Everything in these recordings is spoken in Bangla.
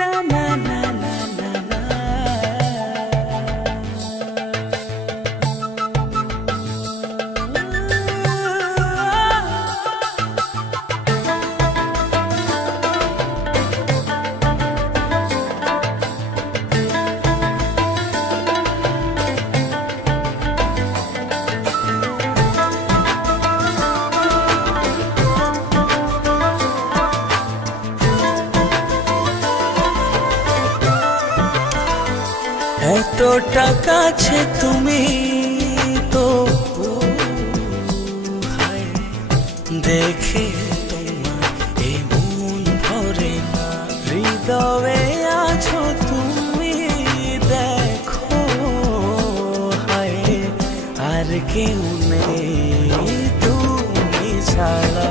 না না না না না না। এতটা কাছে তুমি তো দেখে তোমার এই মন ভরে না, হৃদয়ে আছো তুমি দেখো হায় আর কেউ নেই তুমি ছাড়া।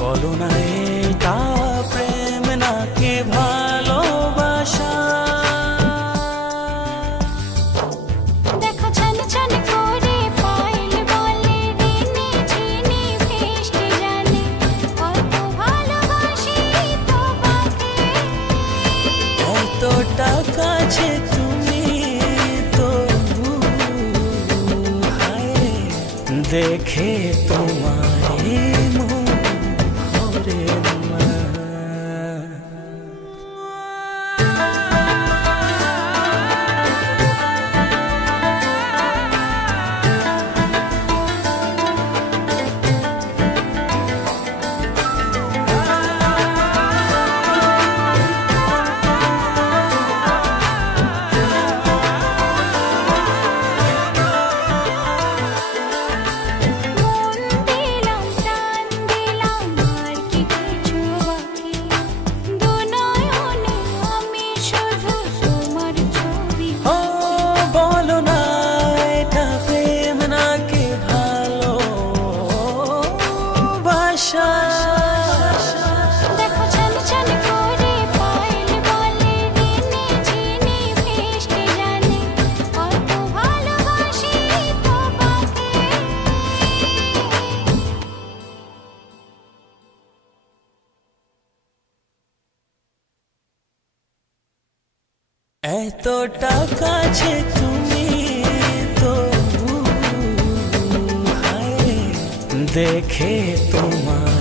বলো না এটা প্রেম নাকি ভালোবাসা, দেখো ছন ছন করে পাইল বলে দিনে চিনি ফেস্টে জানে কত ভালোবাসি তোমাকে। এতটা কাছে তুমি তো হায় দেখে তোমার দেখো ছন ছন করে পাইল বলে দিনে চিনি ফেস্টে জানে কত ভালোবাসি তোমাকে। এতটা কাছে তুমি তো হায় দেখে তোমার